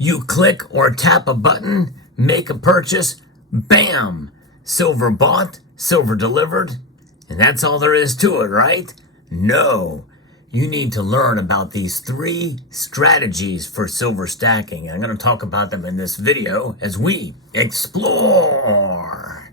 You click or tap a button, make a purchase, bam! Silver bought, silver delivered, and that's all there is to it, right? No. You need to learn about these 3 strategies for silver stacking. I'm going to talk about them in this video as we explore.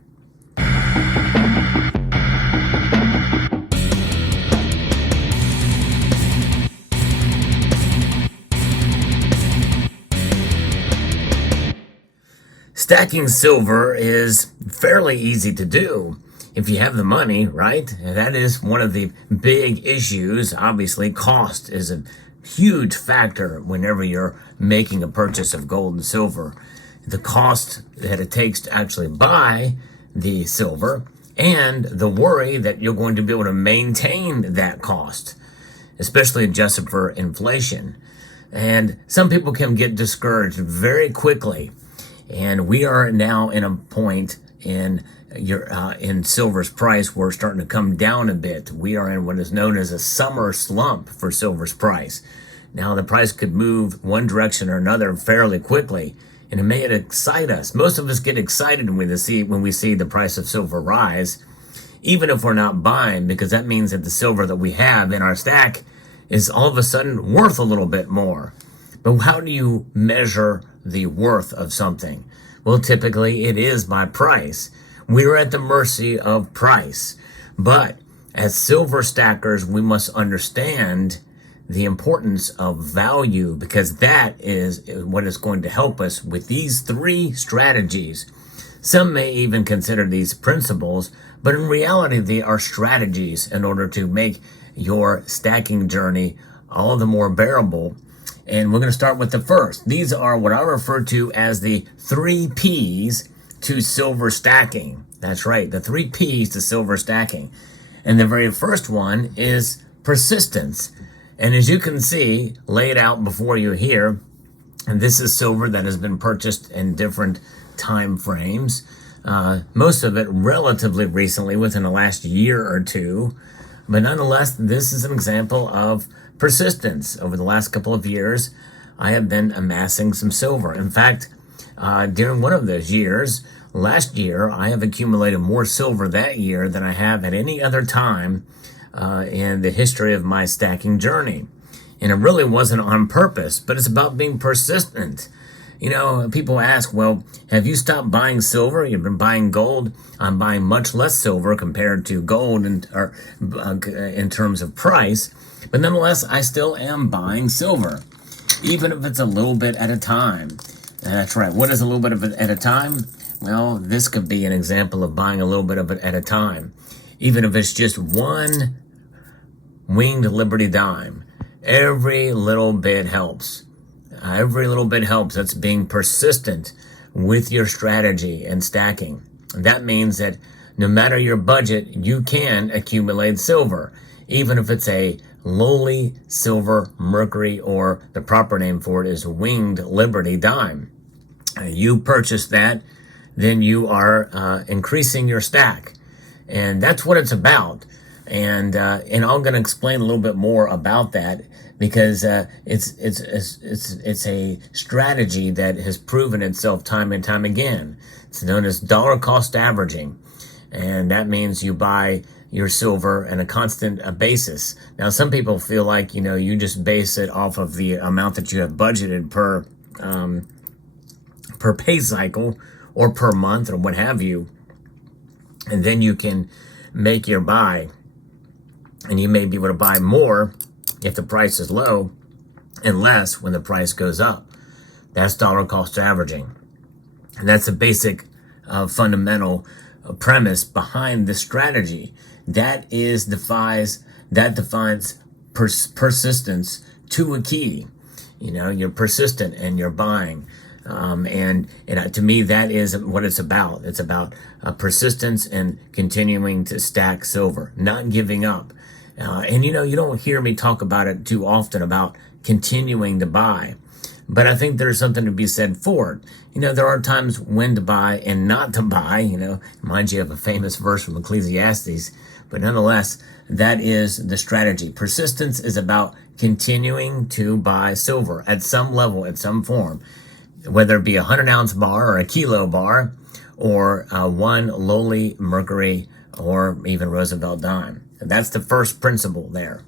Stacking silver is fairly easy to do if you have the money, right? And that is one of the big issues. Obviously, cost is a huge factor whenever you're making a purchase of gold and silver. The cost that it takes to actually buy the silver and the worry that you're going to be able to maintain that cost, especially adjusted for inflation. And some people can get discouraged very quickly. And we are now in a point in silver's price where it's starting to come down a bit. We are in what is known as a summer slump for silver's price. Now the price could move one direction or another fairly quickly, and it may excite us. Most of us get excited when we see the price of silver rise, even if we're not buying, because that means that the silver that we have in our stack is all of a sudden worth a little bit more. But how do you measure the worth of something? Well, typically it is by price. We're at the mercy of price. But as silver stackers, we must understand the importance of value, because that is what is going to help us with these 3 strategies. Some may even consider these principles, but in reality, they are strategies in order to make your stacking journey all the more bearable. And we're going to start with the first. These are what I refer to as the 3 P's to silver stacking. That's right, the 3 P's to silver stacking. And the very first one is persistence. And as you can see, laid out before you here, and this is silver that has been purchased in different time frames. Most of it relatively recently, within the last year or 2. But nonetheless, this is an example of persistence. Over the last couple of years, I have been amassing some silver. In fact, during one of those years, last year, I have accumulated more silver that year than I have at any other time in the history of my stacking journey. And it really wasn't on purpose, but it's about being persistent. You know, people ask, well, have you stopped buying silver? You've been buying gold. I'm buying much less silver compared to gold in terms of price. But nonetheless, I still am buying silver, even if it's a little bit at a time. That's right. What is a little bit of it at a time? Well, this could be an example of buying a little bit of it at a time. Even if it's just 1 winged Liberty dime, every little bit helps. Every little bit helps. That's being persistent with your strategy and stacking. That means that no matter your budget, you can accumulate silver, even if it's a lowly silver mercury, or the proper name for it is winged Liberty dime. You purchase that, then you are increasing your stack. And that's what it's about. And I'm going to explain a little bit more about that, because it's a strategy that has proven itself time and time again. It's known as dollar cost averaging, and that means you buy your silver on a constant basis. Now, some people feel like, you just base it off of the amount that you have budgeted per pay cycle or per month or what have you, and then you can make your buy. And you may be able to buy more if the price is low and less when the price goes up. That's dollar cost averaging. And that's the basic fundamental premise behind this strategy. That defines persistence to a key. You're persistent and you're buying. And to me, that is what it's about. It's about persistence and continuing to stack silver, not giving up. And you don't hear me talk about it too often, about continuing to buy. But I think there's something to be said for it. There are times when to buy and not to buy. Mind you, of a famous verse from Ecclesiastes. But nonetheless, that is the strategy. Persistence is about continuing to buy silver at some level, at some form. whether it be a 100-ounce bar or a kilo bar, or one lowly mercury or even Roosevelt dime. That's the first principle there,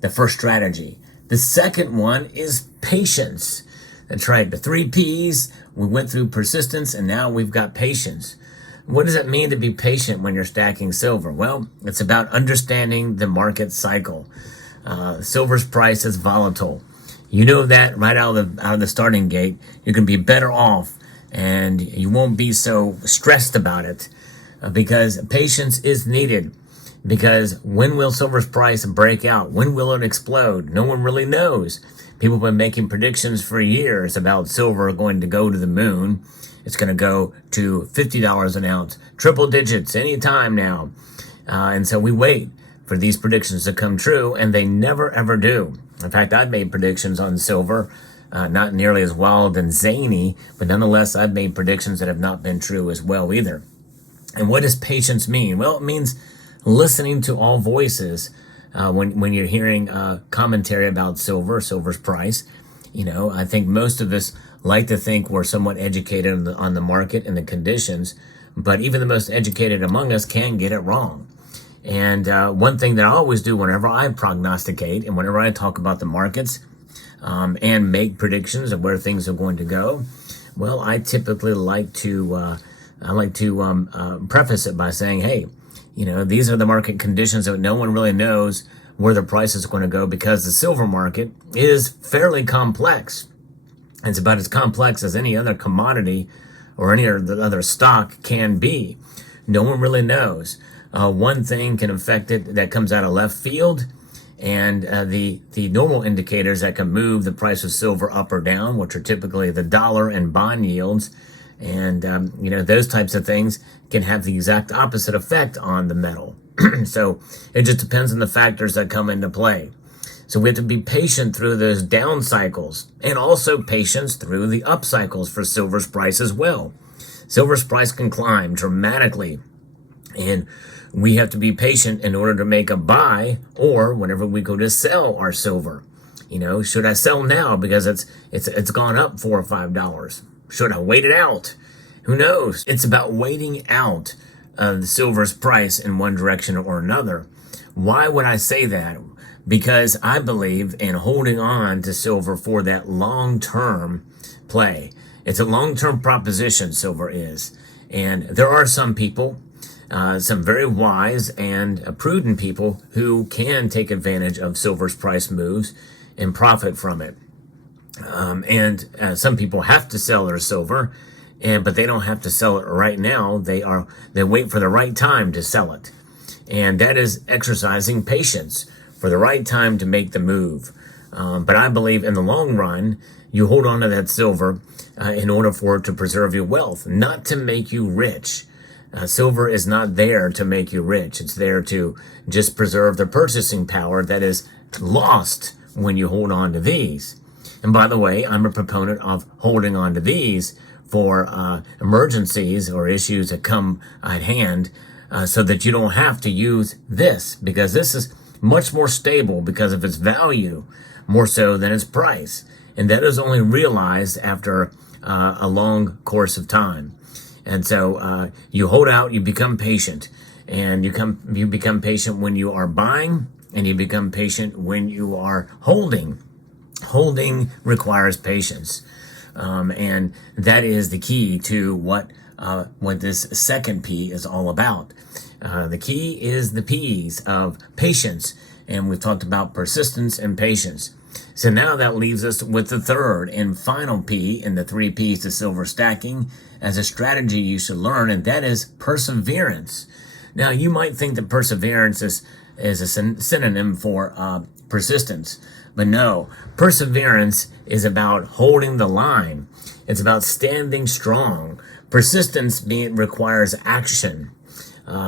the first strategy. The second one is patience. That's right, the 3 P's. We went through persistence, and now we've got patience. What does it mean to be patient when you're stacking silver? Well, it's about understanding the market cycle. Silver's price is volatile. You know that right out of the starting gate. You can be better off, and you won't be so stressed about it because patience is needed. Because when will silver's price break out? When will it explode? No one really knows. People have been making predictions for years about silver going to go to the moon. It's going to go to $50 an ounce, triple digits anytime now. And so we wait for these predictions to come true, and they never, ever do. In fact, I've made predictions on silver, not nearly as wild and zany, but nonetheless, I've made predictions that have not been true as well either. And what does patience mean? Well, it means listening to all voices when you're hearing commentary about silver's price. You know, I think most of us like to think we're somewhat educated on the market and the conditions, but even the most educated among us can get it wrong. And one thing that I always do whenever I prognosticate and whenever I talk about the markets and make predictions of where things are going to go, well, I typically like to preface it by saying, hey, you know, these are the market conditions that no one really knows where the price is going to go, because the silver market is fairly complex. It's about as complex as any other commodity or any other stock can be. No one really knows. One thing can affect it that comes out of left field, and the normal indicators that can move the price of silver up or down, which are typically the dollar and bond yields, and you know, those types of things can have the exact opposite effect on the metal. So it just depends on the factors that come into play. So we have to be patient through those down cycles, and also patience through the up cycles for silver's price as well. Silver's price can climb dramatically, and we have to be patient in order to make a buy, or whenever we go to sell our silver. You know, should I sell now because it's gone up $4 or $5? Should I wait it out? Who knows? It's about waiting out the silver's price in one direction or another. Why would I say that? Because I believe in holding on to silver for that long-term play. It's a long-term proposition, silver is. And there are some people, some very wise and prudent people, who can take advantage of silver's price moves and profit from it. And some people have to sell their silver, but they don't have to sell it right now. They wait for the right time to sell it. And that is exercising patience for the right time to make the move. But I believe in the long run, you hold on to that silver in order for it to preserve your wealth, not to make you rich. Silver is not there to make you rich. It's there to just preserve the purchasing power that is lost when you hold on to these. And by the way, I'm a proponent of holding on to these for emergencies or issues that come at hand, so that you don't have to use this, because this is much more stable because of its value, more so than its price. And that is only realized after a long course of time. And so you hold out, you become patient, and you become patient when you are buying, and you become patient when you are holding. Holding requires patience. And that is the key to what this second P is all about. The key is the P's of patience, and we've talked about persistence and patience. So now that leaves us with the third and final P in the 3 P's to silver stacking as a strategy you should learn, and that is perseverance. Now, you might think that perseverance is a synonym for persistence, but no, perseverance is about holding the line. It's about standing strong. Persistence requires action,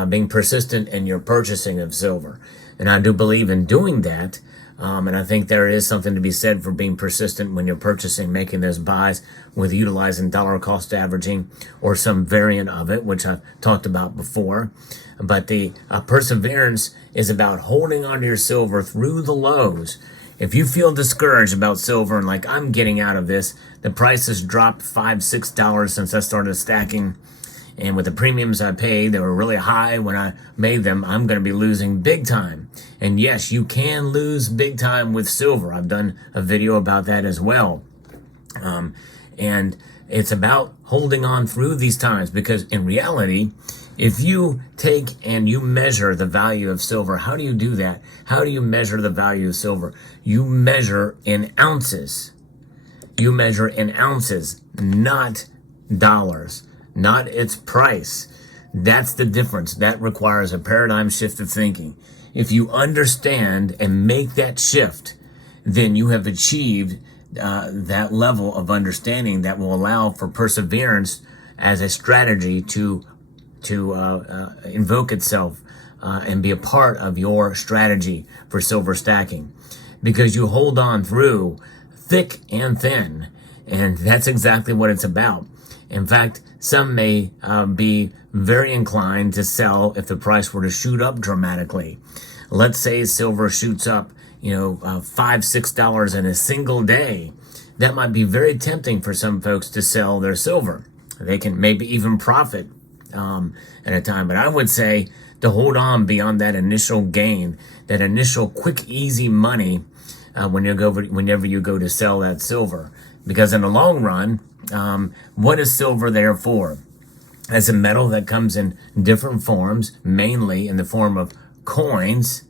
being persistent in your purchasing of silver. And I do believe in doing that. And I think there is something to be said for being persistent when you're purchasing, making those buys with utilizing dollar cost averaging or some variant of it, which I've talked about before. But the perseverance is about holding on to your silver through the lows. if you feel discouraged about silver and like, I'm getting out of this, the price has dropped $5-6 since I started stacking. And with the premiums I paid, they were really high when I made them. I'm going to be losing big time. And yes, you can lose big time with silver. I've done a video about that as well. And it's about holding on through these times, because in reality, if you take and you measure the value of silver, how do you do that? How do you measure the value of silver? You measure in ounces. You measure in ounces, not dollars, not its price. That's the difference. That requires a paradigm shift of thinking. If you understand and make that shift, then you have achieved that level of understanding that will allow for perseverance as a strategy to invoke itself and be a part of your strategy for silver stacking, because you hold on through thick and thin, and that's exactly what it's about. In fact, some may be very inclined to sell if the price were to shoot up dramatically. Let's say silver shoots up, $5-6 in a single day. That might be very tempting for some folks to sell their silver. They can maybe even profit at a time. But I would say to hold on beyond that initial gain, that initial quick, easy money whenever you go to sell that silver. Because in the long run, what is silver there for? As a metal that comes in different forms, mainly in the form of coins,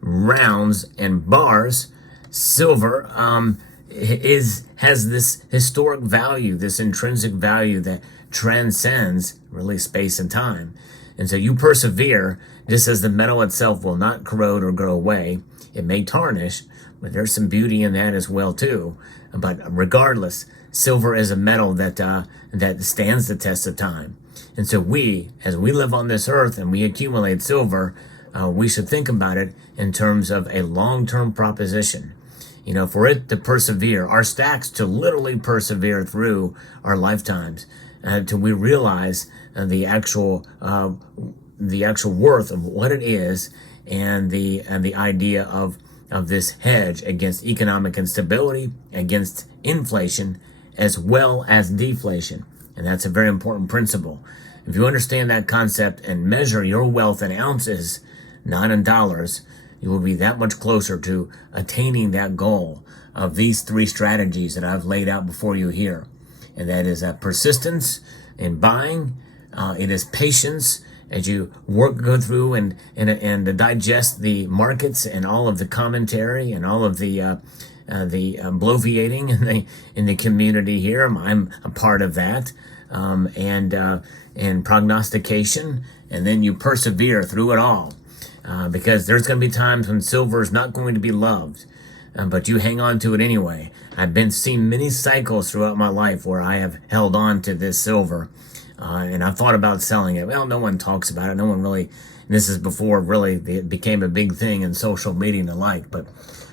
rounds, and bars, silver has this historic value, this intrinsic value that transcends really space and time. And so you persevere, just as the metal itself will not corrode or go away. It may tarnish, but there's some beauty in that as well too. But regardless, silver is a metal that stands the test of time. And so as we live on this earth and we accumulate silver, we should think about it in terms of a long-term proposition. For it to persevere, our stacks to literally persevere through our lifetimes, till we realize the actual worth of what it is, and the idea of this hedge against economic instability, against inflation, as well as deflation. And that's a very important principle. If you understand that concept and measure your wealth in ounces, not in dollars, you will be that much closer to attaining that goal of these three strategies that I've laid out before you here. And that is persistence in buying. It is patience as you go through and digest the markets and all of the commentary and all of the bloviating in the community here. I'm a part of that. And prognostication, and then you persevere through it all. Because there's going to be times when silver is not going to be loved, but you hang on to it anyway. I've seen many cycles throughout my life where I have held on to this silver, and I've thought about selling it. Well, no one talks about it. No one really, and this is before really it became a big thing in social media and the like, but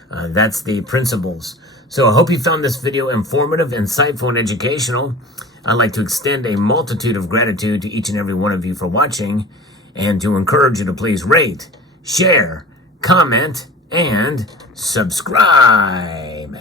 that's the principles. So I hope you found this video informative, insightful, and educational. I'd like to extend a multitude of gratitude to each and every one of you for watching, and to encourage you to please rate, share, comment, and subscribe.